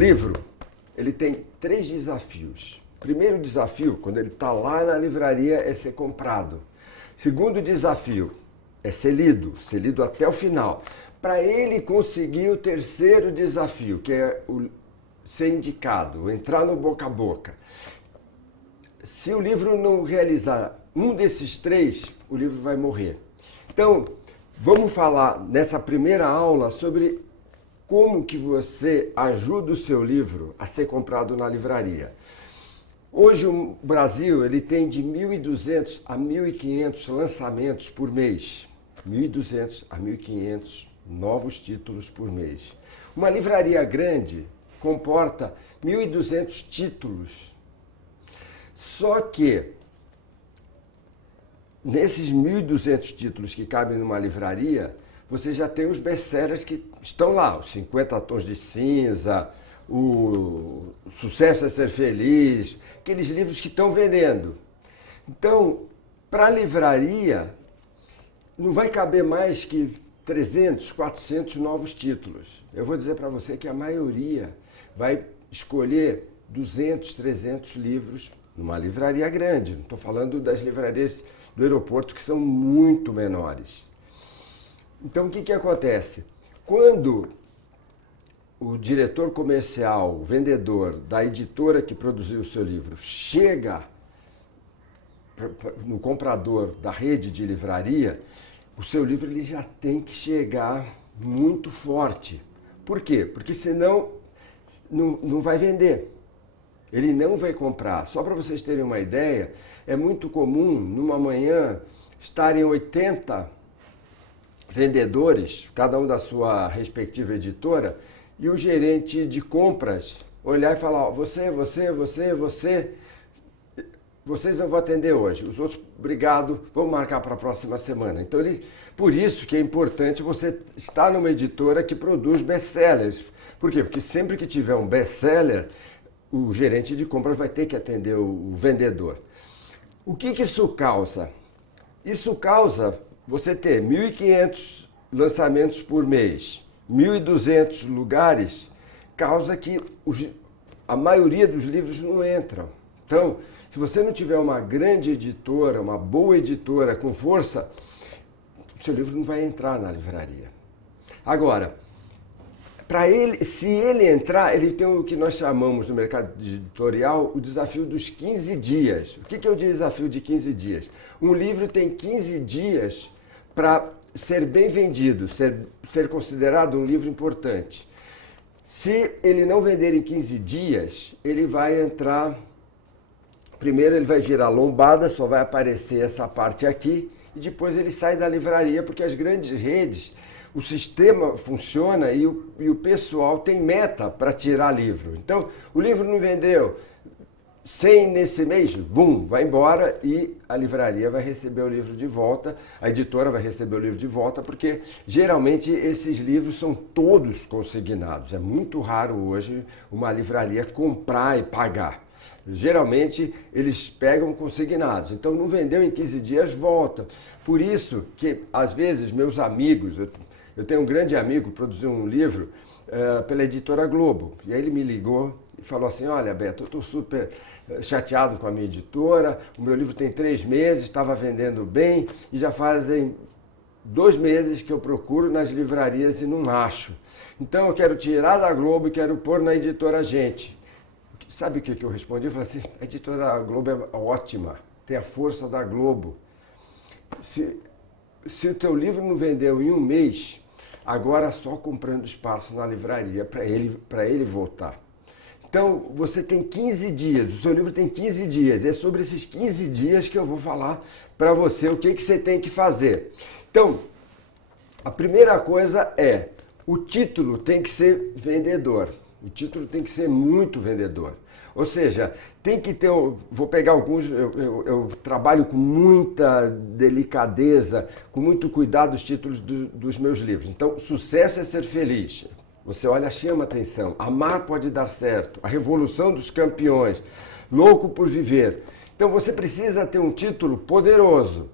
livro, ele tem 3 desafios. Primeiro desafio, quando ele está lá na livraria, é ser comprado. Segundo desafio, é ser lido até o final. Para ele conseguir o terceiro desafio, que é ser indicado, entrar no boca a boca. Se o livro não realizar um desses 3, o livro vai morrer. Então, vamos falar nessa primeira aula sobre como que você ajuda o seu livro a ser comprado na livraria. Hoje o Brasil ele tem de 1.200 a 1.500 lançamentos por mês. 1.200 a 1.500 novos títulos por mês. Uma livraria grande comporta 1.200 títulos. Só que nesses 1.200 títulos que cabem numa livraria, você já tem os best-sellers que estão lá, os 50 Tons de Cinza, o Sucesso é Ser Feliz, aqueles livros que estão vendendo. Então, para a livraria, não vai caber mais que 300, 400 novos títulos. Eu vou dizer para você que a maioria vai escolher 200, 300 livros numa livraria grande. Não estou falando das livrarias do aeroporto, que são muito menores. Então, o que acontece? Quando o diretor comercial, o vendedor da editora que produziu o seu livro, chega no comprador da rede de livraria, o seu livro ele já tem que chegar muito forte. Por quê? Porque senão não vai vender. Ele não vai comprar. Só para vocês terem uma ideia, é muito comum, numa manhã, estarem 80 vendedores, cada um da sua respectiva editora, e o gerente de compras olhar e falar, ó, vocês eu vou atender hoje, os outros, obrigado, vamos marcar para a próxima semana. Então, por isso que é importante você estar numa editora que produz best-sellers. Por quê? Porque sempre que tiver um best-seller, o gerente de compras vai ter que atender o vendedor. O que isso causa? Isso causa você ter 1.500 lançamentos por mês, 1.200 lugares, causa que a maioria dos livros não entram. Então, se você não tiver uma grande editora, uma boa editora com força, o seu livro não vai entrar na livraria. Agora, se ele entrar, ele tem o que nós chamamos no mercado editorial o desafio dos 15 dias. O que é o desafio de 15 dias? Um livro tem 15 dias para ser bem vendido, ser considerado um livro importante. Se ele não vender em 15 dias, ele vai entrar... Primeiro ele vai virar lombada, só vai aparecer essa parte aqui, e depois ele sai da livraria, porque as grandes redes, o sistema funciona e o pessoal tem meta para tirar livro. Então, o livro não vendeu 100 nesse mês, bum, vai embora e a livraria vai receber o livro de volta, a editora vai receber o livro de volta, porque geralmente esses livros são todos consignados. É muito raro hoje uma livraria comprar e pagar. Geralmente eles pegam consignados, então não vendeu em 15 dias, volta. Por isso que às vezes meus amigos, eu tenho um grande amigo que produziu um livro pela editora Globo, e aí ele me ligou e falou assim, olha Beto, eu estou super chateado com a minha editora, o meu livro tem 3 meses, estava vendendo bem e já fazem 2 meses que eu procuro nas livrarias e não acho. Então eu quero tirar da Globo e quero pôr na editora Gente. Sabe o que eu respondi? Eu falei assim, a editora Globo é ótima, tem a força da Globo. Se o teu livro não vendeu em 1 mês, agora só comprando espaço na livraria para ele voltar. Então, você tem 15 dias, o seu livro tem 15 dias. É sobre esses 15 dias que eu vou falar para você o que você tem que fazer. Então, a primeira coisa é, o título tem que ser vendedor. O título tem que ser muito vendedor. Ou seja, tem que ter... Vou pegar alguns... Eu trabalho com muita delicadeza, com muito cuidado os títulos dos meus livros. Então, Sucesso é Ser Feliz. Você olha, chama atenção. Amar pode dar certo. A Revolução dos Campeões. Louco por Viver. Então, você precisa ter um título poderoso.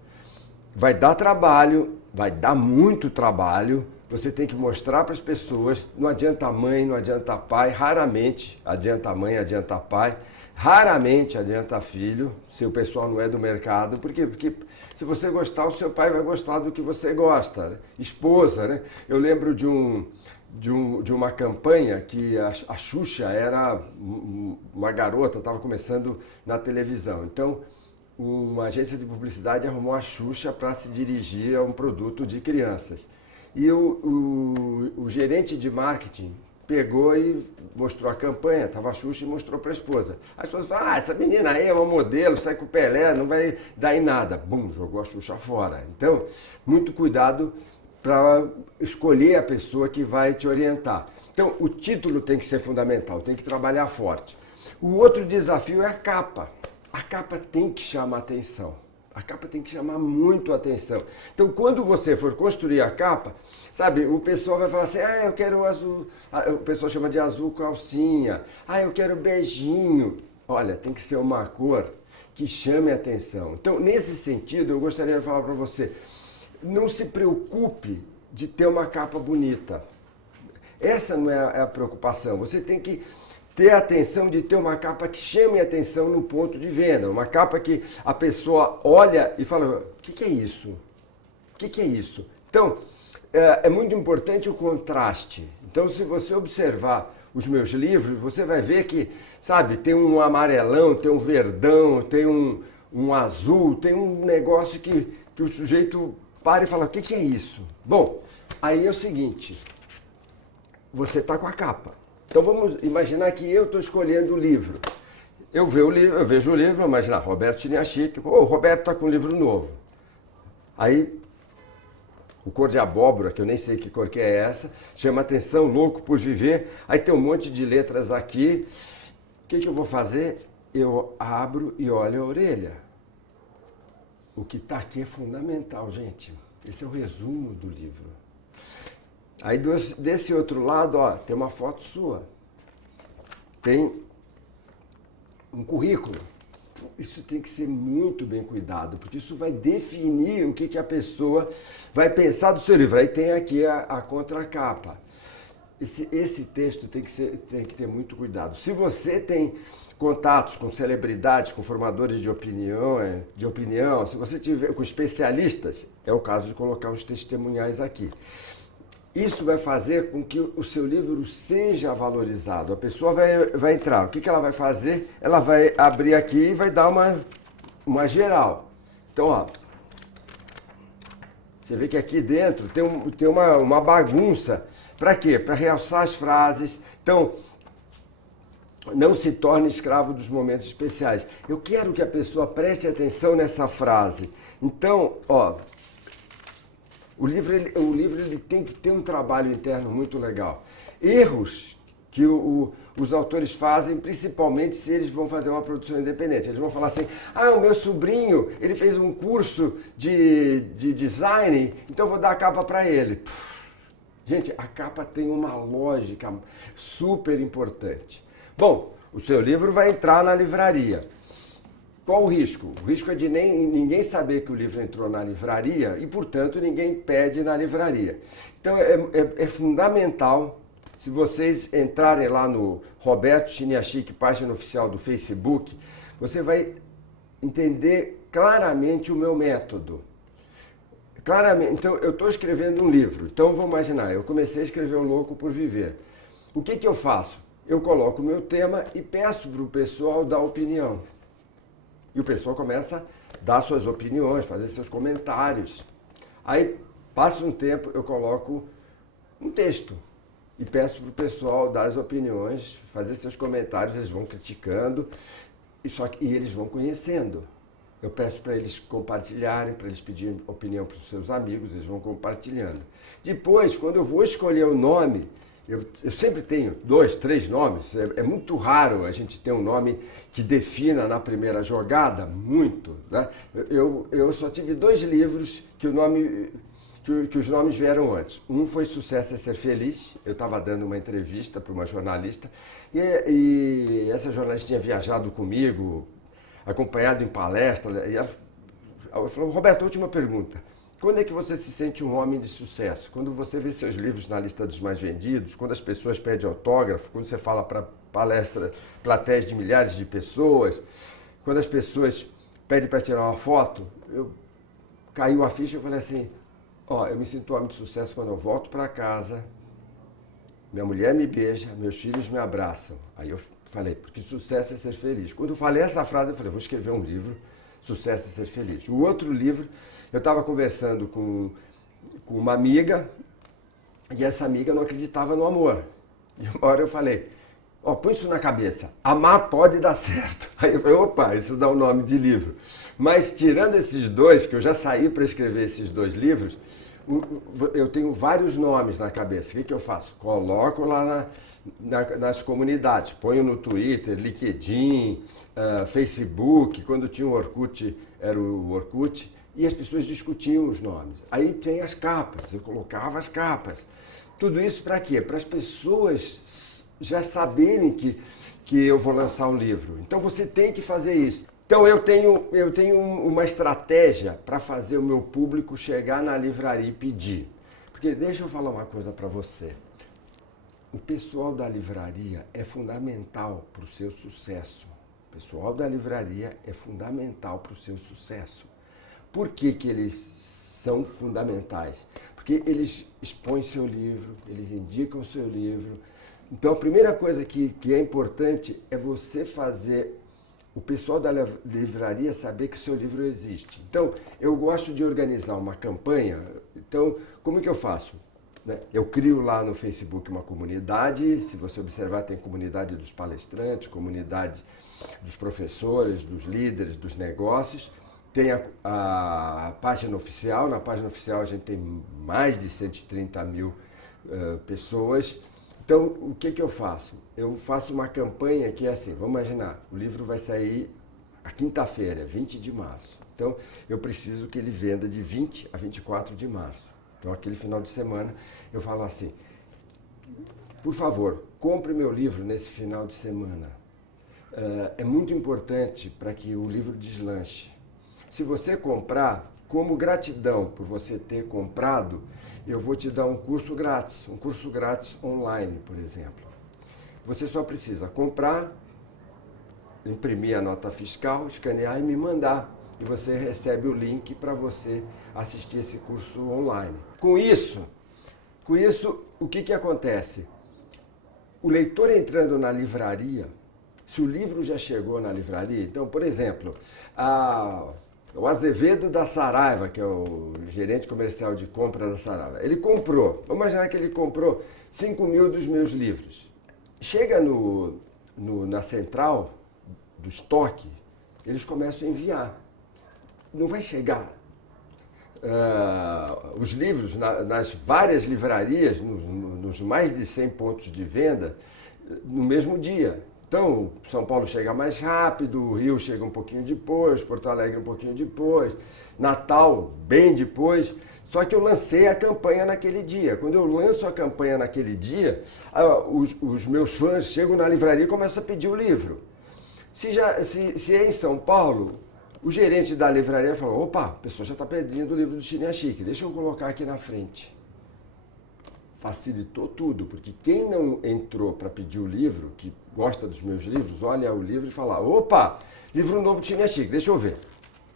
Vai dar trabalho, vai dar muito trabalho, você tem que mostrar para as pessoas, não adianta mãe, não adianta pai, raramente adianta mãe, adianta pai, raramente adianta filho, se o pessoal não é do mercado. Por quê? Porque se você gostar, o seu pai vai gostar do que você gosta, né? Esposa, né? Eu lembro de uma campanha que a Xuxa era uma garota, estava começando na televisão. Então, uma agência de publicidade arrumou a Xuxa para se dirigir a um produto de crianças. E o gerente de marketing pegou e mostrou a campanha, estava a Xuxa e mostrou para a esposa. A esposa falou, essa menina aí é uma modelo, sai com o Pelé, não vai dar em nada. Bum, jogou a Xuxa fora. Então, muito cuidado para escolher a pessoa que vai te orientar. Então, o título tem que ser fundamental, tem que trabalhar forte. O outro desafio é a capa. A capa tem que chamar atenção. A capa tem que chamar muito atenção. Então, quando você for construir a capa, sabe, o pessoal vai falar assim, eu quero azul, o pessoal chama de azul calcinha, eu quero beijinho. Olha, tem que ser uma cor que chame atenção. Então, nesse sentido, eu gostaria de falar para você, não se preocupe de ter uma capa bonita. Essa não é a preocupação. Você tem que ter a atenção de ter uma capa que chame atenção no ponto de venda. Uma capa que a pessoa olha e fala, o que é isso? O que é isso? Então, é muito importante o contraste. Então, se você observar os meus livros, você vai ver que, sabe, tem um amarelão, tem um verdão, tem um azul, tem um negócio que o sujeito para e fala, o que é isso? Bom, aí é o seguinte, você está com a capa. Então vamos imaginar que eu estou escolhendo o livro. Eu vejo o livro, imagina, Roberto Chiniachik, o Roberto está com um livro novo. Aí, o Cor de Abóbora, que eu nem sei que cor que é essa, chama atenção, Louco por Viver. Aí tem um monte de letras aqui. O que eu vou fazer? Eu abro e olho a orelha. O que está aqui é fundamental, gente. Esse é o resumo do livro. Aí desse outro lado, tem uma foto sua. Tem um currículo. Isso tem que ser muito bem cuidado, porque isso vai definir o que a pessoa vai pensar do seu livro. Aí tem aqui a contracapa. Esse texto tem que ter muito cuidado. Se você tem contatos com celebridades, com formadores de opinião, se você tiver com especialistas, é o caso de colocar uns testemunhais aqui. Isso vai fazer com que o seu livro seja valorizado. A pessoa vai entrar. O que ela vai fazer? Ela vai abrir aqui e vai dar uma geral. Então, você vê que aqui dentro tem uma bagunça. Para quê? Para realçar as frases. Então, não se torne escravo dos momentos especiais. Eu quero que a pessoa preste atenção nessa frase. Então, o livro ele tem que ter um trabalho interno muito legal. Erros que os autores fazem, principalmente se eles vão fazer uma produção independente. Eles vão falar assim, o meu sobrinho, ele fez um curso de design, então eu vou dar a capa para ele. Gente, a capa tem uma lógica super importante. Bom, o seu livro vai entrar na livraria. Qual o risco? O risco é de ninguém saber que o livro entrou na livraria e, portanto, ninguém pede na livraria. Então, é fundamental, se vocês entrarem lá no Roberto Chiniachik, página oficial do Facebook, você vai entender claramente o meu método. Claramente, então, eu estou escrevendo um livro. Então, vou imaginar, eu comecei a escrever O Louco por Viver. O que eu faço? Eu coloco o meu tema e peço para o pessoal dar opinião. E o pessoal começa a dar suas opiniões, fazer seus comentários. Aí, passa um tempo, eu coloco um texto e peço para o pessoal dar as opiniões, fazer seus comentários, eles vão criticando e eles vão conhecendo. Eu peço para eles compartilharem, para eles pedirem opinião para os seus amigos, eles vão compartilhando. Depois, quando eu vou escolher o nome, eu sempre tenho 2, 3 nomes, é muito raro a gente ter um nome que defina na primeira jogada, muito. Né? Eu só tive 2 livros que os nomes vieram antes. Um foi Sucesso é Ser Feliz, eu estava dando uma entrevista para uma jornalista, e essa jornalista tinha viajado comigo, acompanhado em palestra, e ela falou, Roberto, última pergunta, Quando é que você se sente um homem de sucesso? Quando você vê seus livros na lista dos mais vendidos, quando as pessoas pedem autógrafo, quando você fala para palestra, plateias de milhares de pessoas, quando as pessoas pedem para tirar uma foto, caiu a ficha e eu falei assim, ó, eu me sinto um homem de sucesso quando eu volto para casa, minha mulher me beija, meus filhos me abraçam. Aí eu falei, porque sucesso é ser feliz. Quando eu falei essa frase, eu falei, vou escrever um livro, Sucesso é ser feliz. O outro livro, eu estava conversando com uma amiga, e essa amiga não acreditava no amor. E uma hora eu falei, ó, põe isso na cabeça, amar pode dar certo. Aí eu falei, opa, isso dá um nome de livro. Mas tirando esses dois, que eu já saí para escrever esses 2 livros, eu tenho vários nomes na cabeça. O que eu faço? Coloco lá nas comunidades, ponho no Twitter, LinkedIn, Facebook, quando tinha o Orkut, era o Orkut, e as pessoas discutiam os nomes. Aí tem as capas, eu colocava as capas. Tudo isso para quê? Para as pessoas já saberem que eu vou lançar um livro. Então você tem que fazer isso. Então eu tenho uma estratégia para fazer o meu público chegar na livraria e pedir. Porque deixa eu falar uma coisa para você. O pessoal da livraria é fundamental para o seu sucesso. O pessoal da livraria é fundamental para o seu sucesso. Por que que eles são fundamentais? Porque eles expõem seu livro, eles indicam seu livro. Então a primeira coisa que é importante é você fazer o pessoal da livraria saber que o seu livro existe. Então, eu gosto de organizar uma campanha. Então, como que eu faço? Eu crio lá no Facebook uma comunidade. Se você observar, tem comunidade dos palestrantes, comunidade dos professores, dos líderes, dos negócios. Tem a página oficial. Na página oficial a gente tem mais de 130 mil pessoas. Então, o que eu faço? Eu faço uma campanha que é assim, vamos imaginar, o livro vai sair a quinta-feira, 20 de março. Então, eu preciso que ele venda de 20 a 24 de março. Então, aquele final de semana, eu falo assim, por favor, compre meu livro nesse final de semana. É muito importante para que o livro deslanche. Se você comprar, como gratidão por você ter comprado, eu vou te dar um curso grátis online, por exemplo. Você só precisa comprar, imprimir a nota fiscal, escanear e me mandar. E você recebe o link para você assistir esse curso online. Com isso, o que acontece? O leitor entrando na livraria, se o livro já chegou na livraria, então, por exemplo, o Azevedo da Saraiva, que é o gerente comercial de compra da Saraiva, ele comprou, vamos imaginar que ele comprou 5.000 dos meus livros. Chega na central do estoque, eles começam a enviar. Não vai chegar os livros nas várias livrarias, nos mais de 100 pontos de venda, no mesmo dia. Então, São Paulo chega mais rápido, o Rio chega um pouquinho depois, Porto Alegre um pouquinho depois, Natal bem depois. Só que eu lancei a campanha naquele dia. Quando eu lanço a campanha naquele dia, os meus fãs chegam na livraria e começam a pedir o livro. Se é em São Paulo, o gerente da livraria falou, opa, a pessoa já está pedindo o livro do China Chique, deixa eu colocar aqui na frente. Facilitou tudo, porque quem não entrou para pedir o livro, que gosta dos meus livros, olha o livro e fala, opa, livro novo de China Chique, deixa eu ver.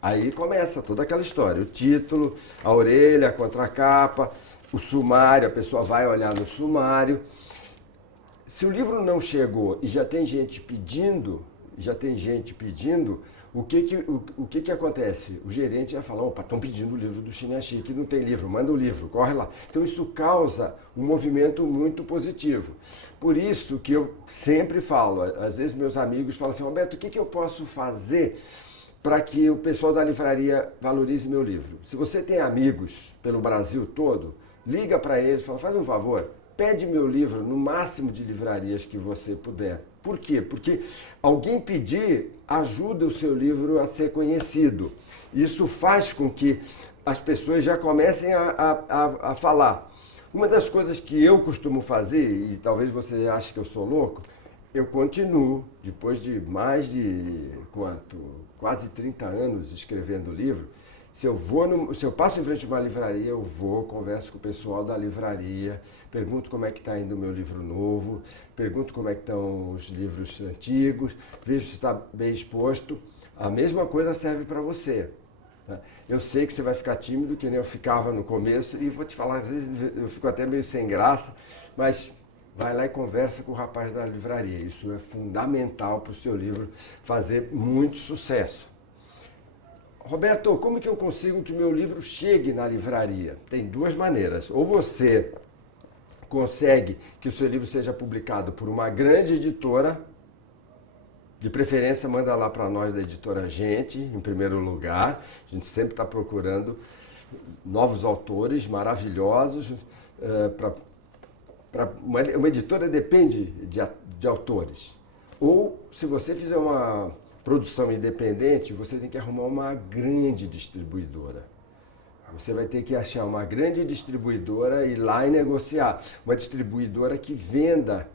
Aí começa toda aquela história, o título, a orelha, a contracapa, o sumário, a pessoa vai olhar no sumário. Se o livro não chegou e já tem gente pedindo, o que acontece? O gerente ia falar, opa, estão pedindo o livro do China Chique, não tem livro, manda o livro, corre lá. Então isso causa um movimento muito positivo. Por isso que eu sempre falo, às vezes meus amigos falam assim, Roberto, o que eu posso fazer para que o pessoal da livraria valorize meu livro? Se você tem amigos pelo Brasil todo, liga para eles e fala, faz um favor, pede meu livro no máximo de livrarias que você puder. Por quê? Porque alguém pedir ajuda o seu livro a ser conhecido. Isso faz com que as pessoas já comecem a falar. Uma das coisas que eu costumo fazer, e talvez você ache que eu sou louco, eu continuo, depois de mais de quase 30 anos escrevendo livro, Se eu passo em frente a uma livraria, eu vou, converso com o pessoal da livraria, pergunto como é que está indo o meu livro novo, pergunto como é que estão os livros antigos, vejo se está bem exposto. A mesma coisa serve para você. Tá? Eu sei que você vai ficar tímido, que nem eu ficava no começo, e vou te falar, às vezes eu fico até meio sem graça, mas vai lá e conversa com o rapaz da livraria. Isso é fundamental para o seu livro fazer muito sucesso. Roberto, como que eu consigo que o meu livro chegue na livraria? Tem duas maneiras. Ou você consegue que o seu livro seja publicado por uma grande editora, de preferência manda lá para nós da editora Gente, em primeiro lugar. A gente sempre está procurando novos autores maravilhosos. Uma editora depende de autores. Ou, se você fizer uma produção independente, você tem que arrumar uma grande distribuidora. Você vai ter que achar uma grande distribuidora e ir lá e negociar. Uma distribuidora que venda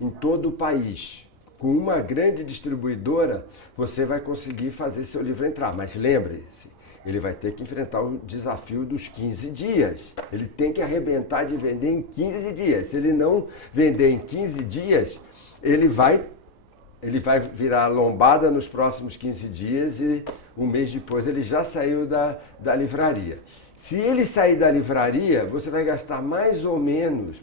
em todo o país. Com uma grande distribuidora, você vai conseguir fazer seu livro entrar. Mas lembre-se, ele vai ter que enfrentar o desafio dos 15 dias. Ele tem que arrebentar de vender em 15 dias. Se ele não vender em 15 dias, ele vai virar lombada nos próximos 15 dias e um mês depois ele já saiu da livraria. Se ele sair da livraria, você vai gastar mais ou menos,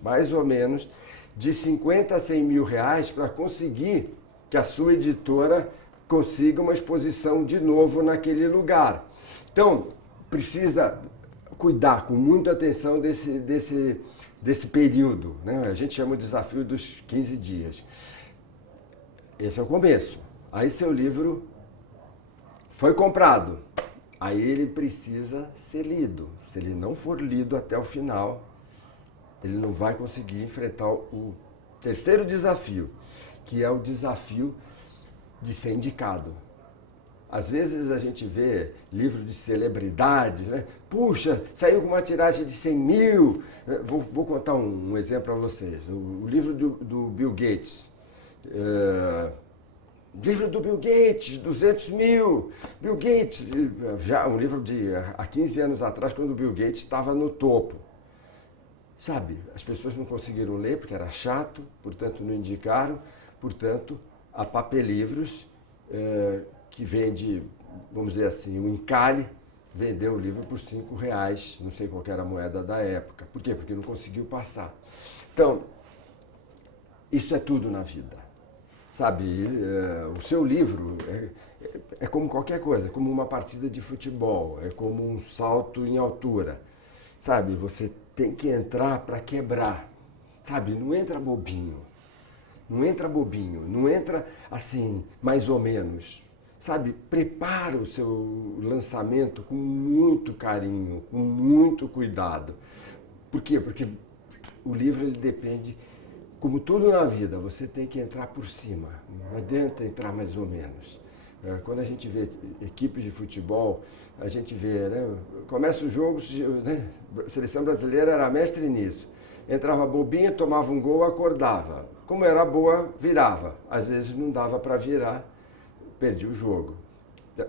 de 50 a 100 mil reais para conseguir que a sua editora consiga uma exposição de novo naquele lugar. Então, precisa cuidar com muita atenção desse período, né? A gente chama o desafio dos 15 dias. Esse é o começo. Aí seu livro foi comprado. Aí ele precisa ser lido. Se ele não for lido até o final, ele não vai conseguir enfrentar o terceiro desafio, que é o desafio de ser indicado. Às vezes a gente vê livros de celebridades, né? Puxa, saiu com uma tiragem de 100 mil. Vou contar um exemplo para vocês. O livro do Bill Gates. Livro do Bill Gates, 200 mil. Bill Gates, já um livro de há 15 anos atrás, quando o Bill Gates estava no topo. Sabe, as pessoas não conseguiram ler porque era chato, portanto não indicaram, portanto a Papelivros, que vende, vamos dizer assim, o encalhe, vendeu o livro por R$5, não sei qual era a moeda da época. Por quê? Porque não conseguiu passar. Então, isso é tudo na vida. Sabe, o seu livro é como qualquer coisa, é como uma partida de futebol, é como um salto em altura. Sabe, você tem que entrar para quebrar. Sabe, não entra bobinho. Não entra assim, mais ou menos. Sabe, prepara o seu lançamento com muito carinho, com muito cuidado. Por quê? Porque o livro ele depende. Como tudo na vida, você tem que entrar por cima, não adianta entrar mais ou menos. Quando a gente vê equipes de futebol, a gente vê, né? Começa o jogo, né? A seleção brasileira era mestre nisso. Entrava bobinha, tomava um gol, acordava. Como era boa, virava. Às vezes não dava para virar, perdia o jogo.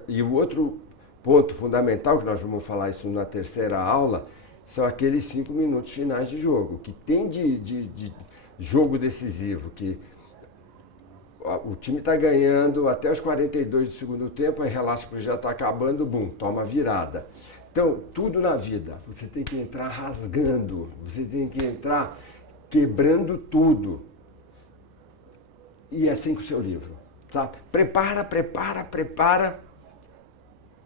E o outro ponto fundamental, que nós vamos falar isso na terceira aula, são aqueles 5 minutos finais de jogo, que tem de jogo decisivo, que o time está ganhando até os 42 do segundo tempo, aí relaxa porque já está acabando, bum, toma virada. Então, tudo na vida, você tem que entrar rasgando, você tem que entrar quebrando tudo. E é assim com o seu livro, tá? Prepara.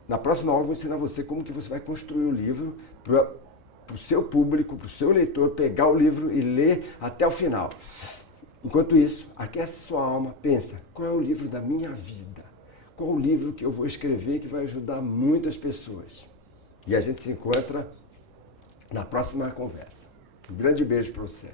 Na próxima aula eu vou ensinar você como que você vai construir o livro para o seu público, para o seu leitor, pegar o livro e ler até o final. Enquanto isso, aquece sua alma, pensa, qual é o livro da minha vida? Qual o livro que eu vou escrever que vai ajudar muitas pessoas? E a gente se encontra na próxima conversa. Um grande beijo para você.